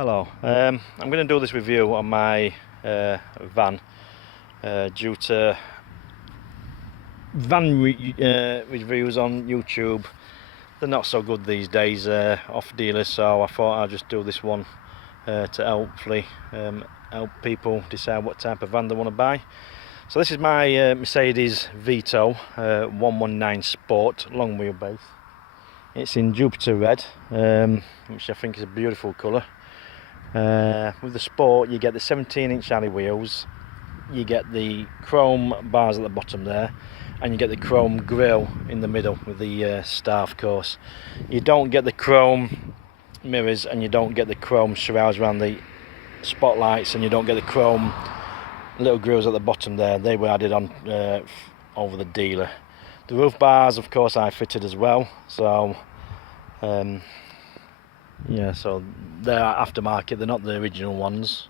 Hello, I'm going to do this review on my van due to van reviews on YouTube. They're not so good these days off dealers, so I thought I'd just do this one to hopefully help people decide what type of van they want to buy. So this is my Mercedes Vito 119 Sport long wheelbase. It's in Jupiter red, which I think is a beautiful colour. With the Sport you get the 17-inch alloy wheels, you get the chrome bars at the bottom there, and you get the chrome grille in the middle with the star, of course. You don't get the chrome mirrors, and you don't get the chrome shrouds around the spotlights, and you don't get the chrome little grills at the bottom there. They were added on over the dealer. The roof bars, of course, I fitted as well, so yeah, so they're aftermarket, they're not the original ones.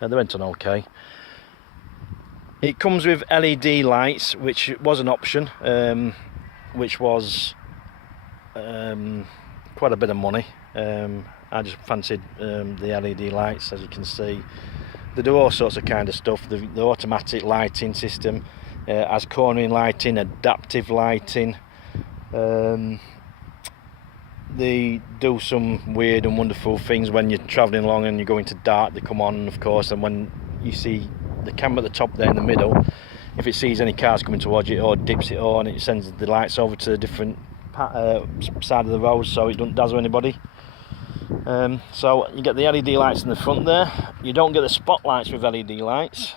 They went on okay. It comes with LED lights, which was an option, which was quite a bit of money. I just fancied the LED lights, as you can see. They do all sorts of kind of stuff. The automatic lighting system has cornering lighting, adaptive lighting. They do some weird and wonderful things when you're travelling along and you go into dark. They come on, of course, and when you see the camera at the top there in the middle, if it sees any cars coming towards you, or dips it on, it sends the lights over to a different side of the road, so it doesn't dazzle anybody. So you get the LED lights in the front there. You don't get the spotlights with LED lights.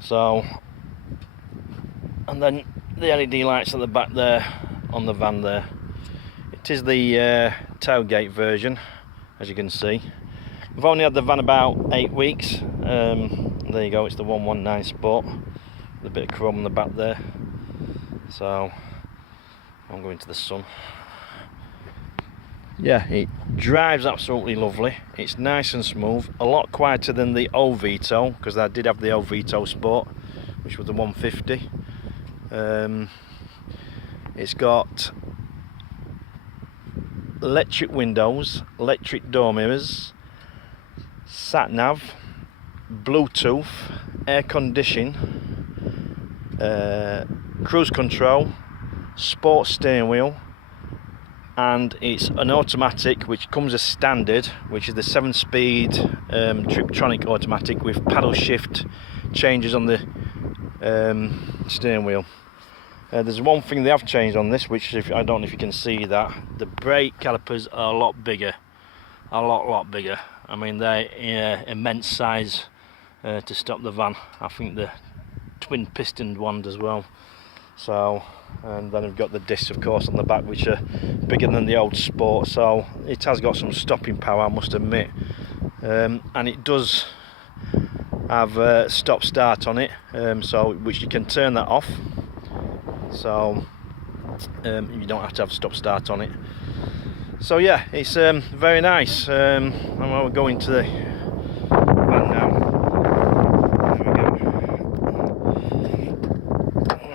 So, and then the LED lights at the back there on the van there. It is the tailgate version, as you can see. We've only had the van about 8 weeks. There you go, it's the 119 Sport with a bit of chrome on the back there. So I'm going to the sun. Yeah, it drives absolutely lovely. It's nice and smooth, a lot quieter than the old Vito, because I did have the old Vito Sport, which was the 150. It's got electric windows, electric door mirrors, sat nav, Bluetooth, air conditioning, cruise control, sports steering wheel, and it's an automatic which comes as standard, which is the 7-speed Triptronic automatic with paddle shift changes on the steering wheel. There's one thing they have changed on this, which I don't know if you can see that. The brake calipers are a lot bigger. A lot bigger. I mean, they're immense size to stop the van. I think the twin pistoned ones as well. So, and then we've got the discs, of course, on the back, which are bigger than the old Sport. So it has got some stopping power, I must admit. And it does have stop start on it, so which you can turn that off. So you don't have to have stop start on it. So yeah, it's very nice. I'm going to go into the van now. There we go.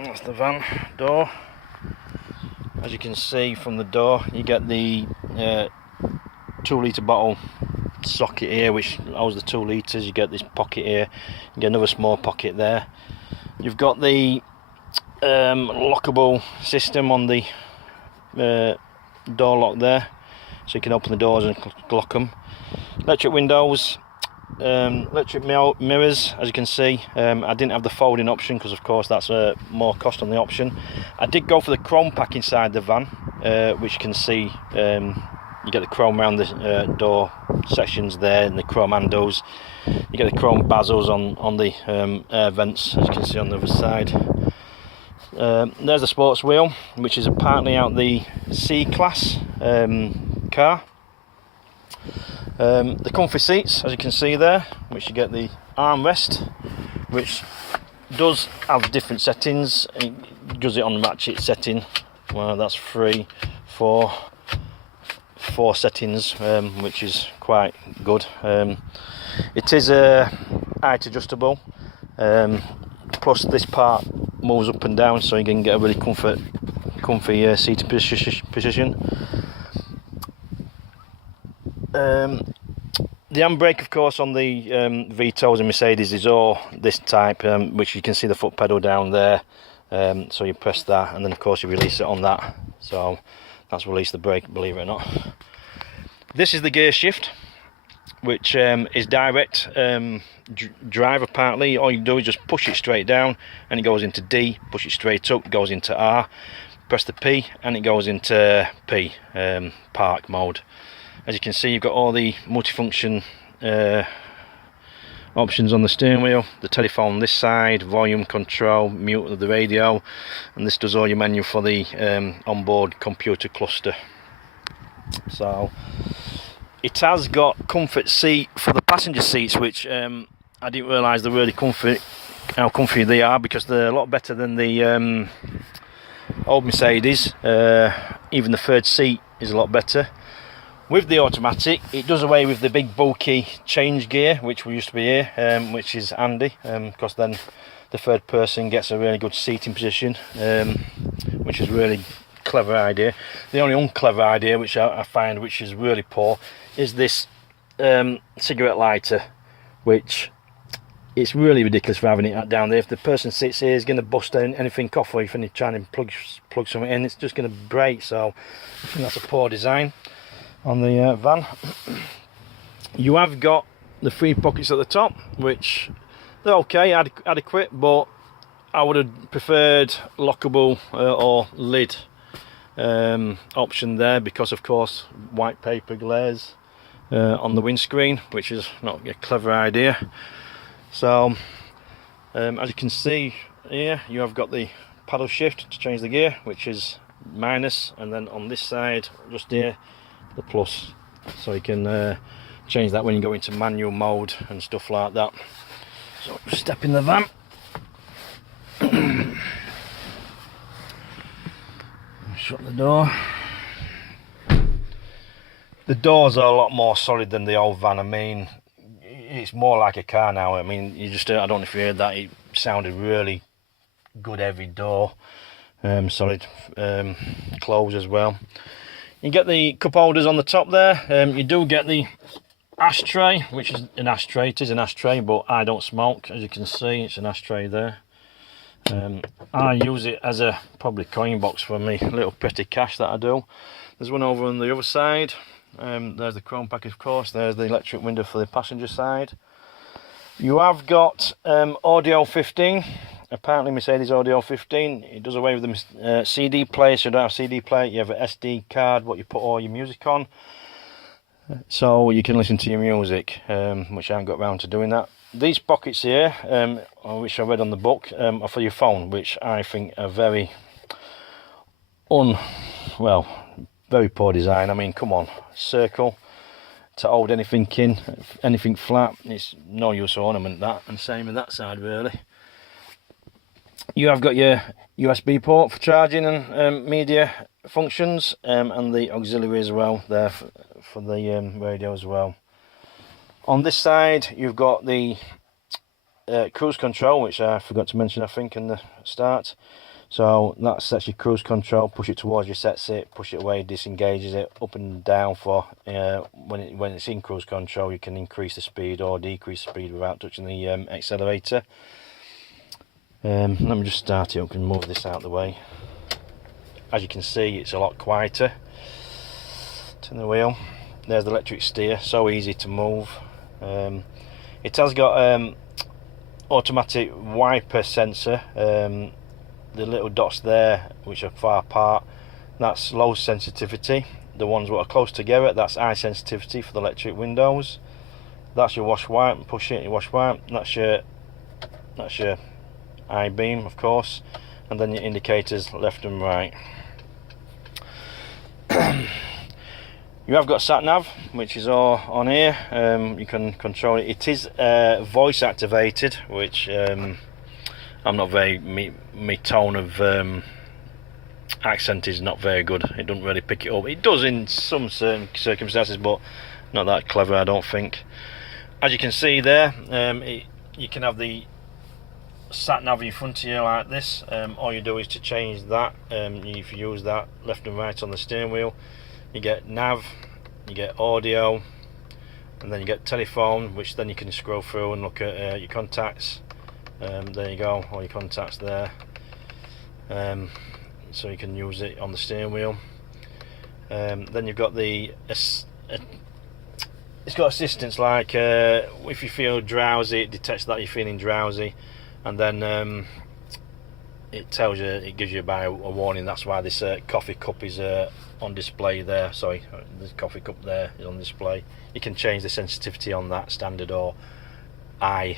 That's the van door. As you can see from the door, you get the 2-litre bottle socket here, which holds the 2 litres. You get this pocket here. You get another small pocket there. You've got the lockable system on the door lock there, so you can open the doors and lock them. Electric windows, electric mirrors, as you can see. I didn't have the folding option because, of course, that's more cost on the option. I did go for the chrome pack inside the van, which you can see. You get the chrome around the door sections there, and the chrome handles. You get the chrome bezels on the air vents, as you can see on the other side. There's the sports wheel, which is apparently out the C-Class car. The comfy seats, as you can see there, which you get the armrest, which does have different settings. It does it on ratchet setting. Well, that's 3, 4 settings, which is quite good. It is height adjustable, plus this part moves up and down, so you can get a really comfy seating position. The handbrake, of course, on the Vitos and Mercedes is all this type, which you can see the foot pedal down there. So you press that, and then of course you release it on that. So that's release the brake, believe it or not. This is the gear shift, which is direct drive apparently. All you do is just push it straight down and it goes into D, push it straight up, it goes into R, press the P and it goes into P, park mode. As you can see, you've got all the multifunction options on the steering wheel, the telephone on this side, volume control, mute of the radio, and this does all your menu for the onboard computer cluster. So it has got comfort seat for the passenger seats, which I didn't realise they're really how comfy they are, because they're a lot better than the old Mercedes. Even the third seat is a lot better. With the automatic, it does away with the big bulky change gear, which used to be here, which is handy, because then the third person gets a really good seating position, which is really clever idea. The only unclever idea, which I find which is really poor, is this cigarette lighter, which it's really ridiculous for having it down there. If the person sits here is going to bust anything off, or if they're trying to plug something in, it's just going to break. So I think that's a poor design on the van. You have got the 3 pockets at the top, which they're okay, adequate, but I would have preferred lockable or lid option there, because of course white paper glares on the windscreen, which is not a clever idea. So as you can see here, you have got the paddle shift to change the gear, which is minus, and then on this side just here the plus, so you can change that when you go into manual mode and stuff like that. So step in the van. Shut the door. The doors are a lot more solid than the old van. I mean, it's more like a car now. I mean, you just, I don't know if you heard that, it sounded really good, heavy door, solid close as well. You get the cup holders on the top there. You do get the ashtray, which is an ashtray. It is an ashtray, but I don't smoke. As you can see, it's an ashtray there. I use it as a probably coin box for me little petty cash that I do. There's one over on the other side. There's the chrome package, of course. There's the electric window for the passenger side. You have got audio 15. Apparently Mercedes audio 15. It does away with the CD player, so you don't have CD player. You have an SD card, what you put all your music on, so you can listen to your music, which I haven't got around to doing that. These pockets here, which I read on the book, are for your phone, which I think are very very poor design. I mean, come on, circle to hold anything in, anything flat, it's no use ornament that, and same with that side really. You have got your USB port for charging and media functions, and the auxiliary as well there for the radio as well. On this side you've got the cruise control, which I forgot to mention I think in the start. So that sets your cruise control, push it towards you sets it, push it away disengages it, up and down for when it's in cruise control you can increase the speed or decrease the speed without touching the accelerator. Let me just start it up and move this out of the way. As you can see, it's a lot quieter. Turn the wheel. There's the electric steer, so easy to move. It has got automatic wiper sensor. The little dots there, which are far apart, that's low sensitivity. The ones that are close together, that's high sensitivity for the electric windows. That's your wash wipe. Push it, your wash wipe. That's your I beam, of course, and then your indicators left and right. You have got sat nav, which is all on here. You can control it. It is voice activated, which I'm not very, my tone of accent is not very good. It doesn't really pick it up. It does in some certain circumstances, but not that clever, I don't think. As you can see there, you can have the sat nav in front of you like this. All you do is to change that. If you use that left and right on the steering wheel, you get nav, you get audio, and then you get telephone, which then you can scroll through and look at your contacts. There you go, all your contacts there. So you can use it on the steering wheel. Then you've got it's got assistance, like if you feel drowsy, it detects that you're feeling drowsy, and then it tells you, it gives you a warning. That's why this coffee cup is on display there. Sorry, the coffee cup there is on display. You can change the sensitivity on that, standard or eye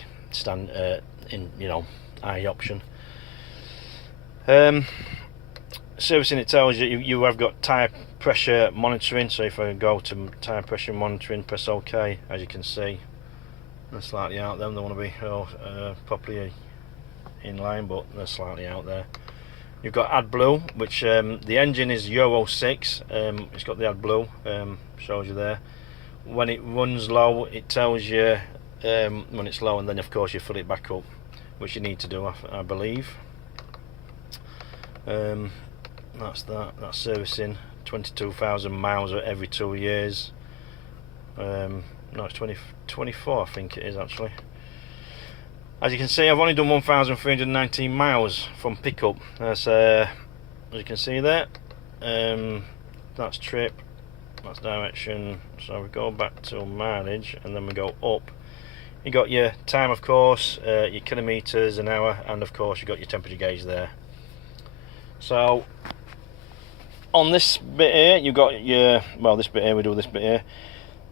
eye option. Servicing, it tells you you have got tyre pressure monitoring. So if I go to tyre pressure monitoring, press OK. As you can see, they're slightly out there. They want to be properly in line, but they're slightly out there. You've got AdBlue, which the engine is Euro 6. It's got the AdBlue, shows you there. When it runs low, it tells you when it's low, and then of course you fill it back up, which you need to do, I believe. That's servicing. 22,000 miles every 2 years. No, it's 24 I think it is actually. As you can see, I've only done 1,319 miles from pickup. That's as you can see there. That's trip, that's direction. So we go back to mileage, and then we go up. You got your time, of course, your kilometers an hour, and of course you got your temperature gauge there. So on this bit here, you've got your, well, this bit here, we do this bit here.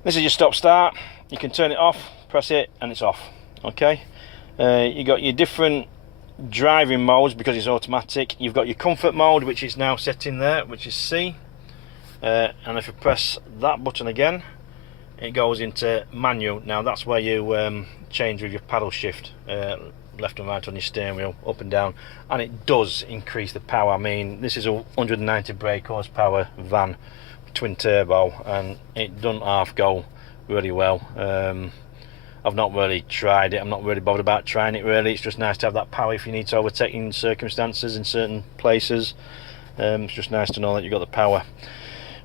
This is your stop start. You can turn it off, press it, and it's off. Okay. You got your different driving modes because it's automatic. You've got your comfort mode, which is now set in there, which is C. And if you press that button again, it goes into manual. Now that's where you change with your paddle shift, left and right on your steering wheel, up and down, and it does increase the power. I mean, this is a 190 brake horsepower van, twin turbo, and it doesn't half go really well. I've not really tried it. I'm not really bothered about trying it really. It's just nice to have that power if you need to overtake in circumstances in certain places. It's just nice to know that you've got the power.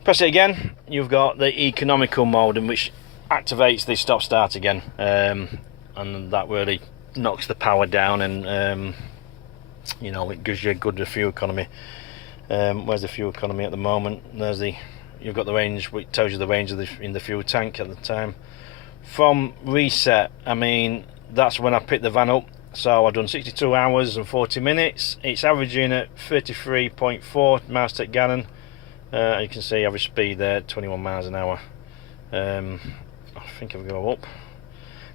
Press it again, you've got the economical mode, in which activates the stop start again, and that really knocks the power down, and you know, it gives you a good fuel economy. Where's the fuel economy at the moment? There's you've got the range, which tells you the range of in the fuel tank at the time. From reset, I mean, that's when I picked the van up. So I've done 62 hours and 40 minutes. It's averaging at 33.4 miles per gallon. You can see average speed there, 21 miles an hour. I think I'll go up.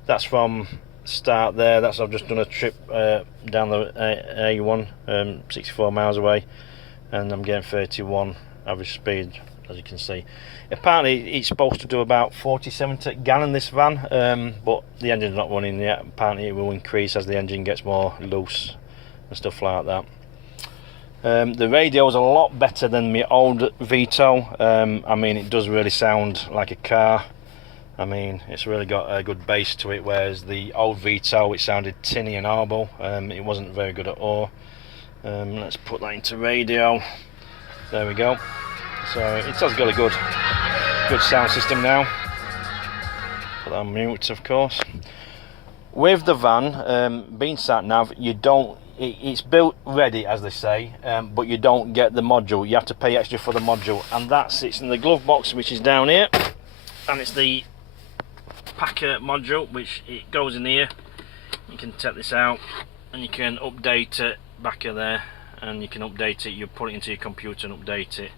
That's from start there. That's, I've just done a trip down the A1, 64 miles away, and I'm getting 31 average speed, as you can see. Apparently it's supposed to do about 47 per gallon, this van, but the engine's not running yet. Apparently it will increase as the engine gets more loose and stuff like that. The radio is a lot better than my old Vito. I mean, it does really sound like a car. I mean, it's really got a good bass to it, whereas the old Vito, it sounded tinny and horrible. It wasn't very good at all. Let's put that into radio. There we go. So it has got a good sound system now. Put that on mute, of course. With the van being sat nav, you don't. It's built ready, as they say, but you don't get the module. You have to pay extra for the module, and that sits in the glove box, which is down here, and it's the packer module, which it goes in here. You can take this out and you can update it back there, and you can update it. You put it into your computer and update it,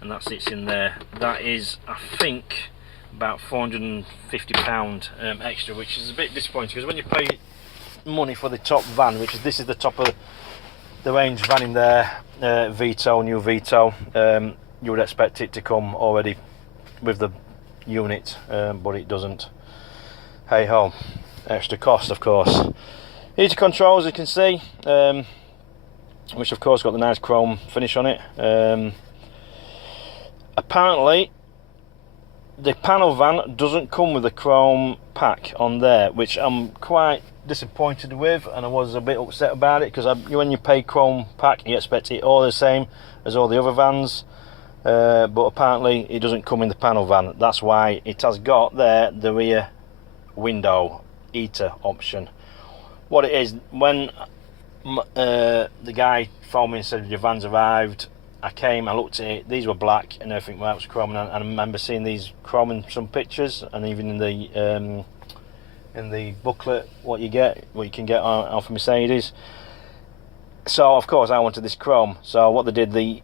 and that sits in there. That is, I think, about £450 extra, which is a bit disappointing, because when you pay money for the top van, which is, this is the top of the range van in there, Vito, new Vito, you would expect it to come already with the unit, but it doesn't. Hey ho, extra cost, of course. Heater controls, you can see, which of course got the nice chrome finish on it. Apparently the panel van doesn't come with a chrome pack on there, which I'm quite disappointed with, and I was a bit upset about it, because when you pay chrome pack, you expect it all the same as all the other vans, but apparently it doesn't come in the panel van. That's why it has got there the rear window heater option. What it is, when the guy phoned me and said your van's arrived, I came, I looked at it, these were black and everything else was chrome, and I remember seeing these chrome in some pictures, and even in the booklet what you can get off Mercedes. So of course I wanted this chrome. So what they did, they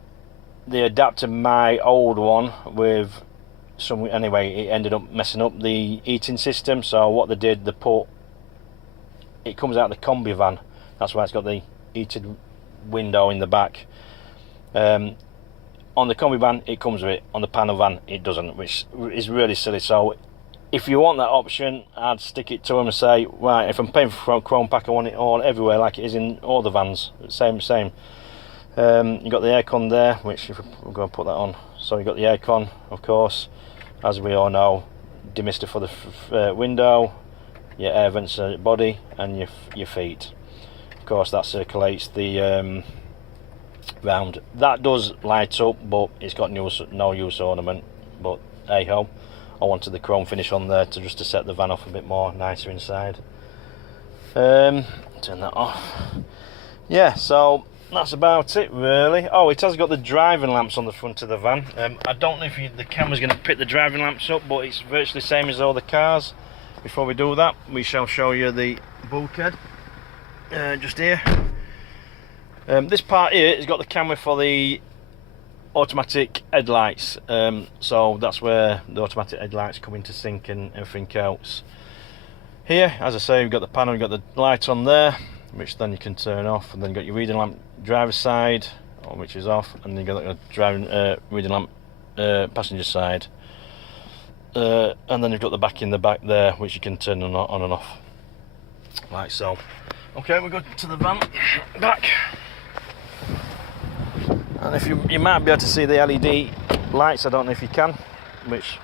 adapted my old one with some, anyway it ended up messing up the heating system. So what they did, it comes out of the combi van, that's why it's got the heated window in the back. On the combi van it comes with it, on the panel van it doesn't, which is really silly. So if you want that option, I'd stick it to them and say, right, if I'm paying for chrome pack, I want it all everywhere like it is in all the vans, same. You got the aircon there, which if we're going to put that on, so you got the aircon, of course, as we all know, demister for the window, your air vents body, and your feet. Of course that circulates the round. That does light up, but it's got no use ornament, but hey ho, I wanted the chrome finish on there just to set the van off a bit more nicer inside. Turn that off. Yeah, so that's about it really. Oh, it has got the driving lamps on the front of the van. I don't know if the camera's going to pick the driving lamps up, but it's virtually the same as all the cars. Before we do that, we shall show you the bulkhead just here. This part here has got the camera for the automatic headlights, so that's where the automatic headlights come into sync and everything else. Here, as I say, we've got the panel, you've got the light on there, which then you can turn off, and then you've got your reading lamp driver's side, which is off, and then you've got the driving reading lamp passenger side, and then you've got the back in the back there, which you can turn on and off, like so. Okay, we'll go to the van back. And if you might be able to see the LED lights, I don't know if you can, which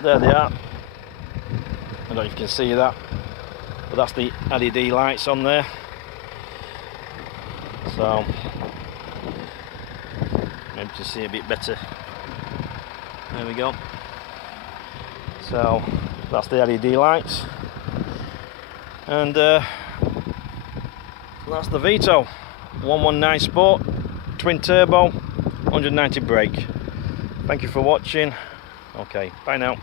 there they are. I don't know if you can see that, but that's the LED lights on there. So maybe to see a bit better. There we go. So that's the LED lights, and that's the Vito 119 Sport twin turbo 190 brake. Thank you for watching. Okay, bye now.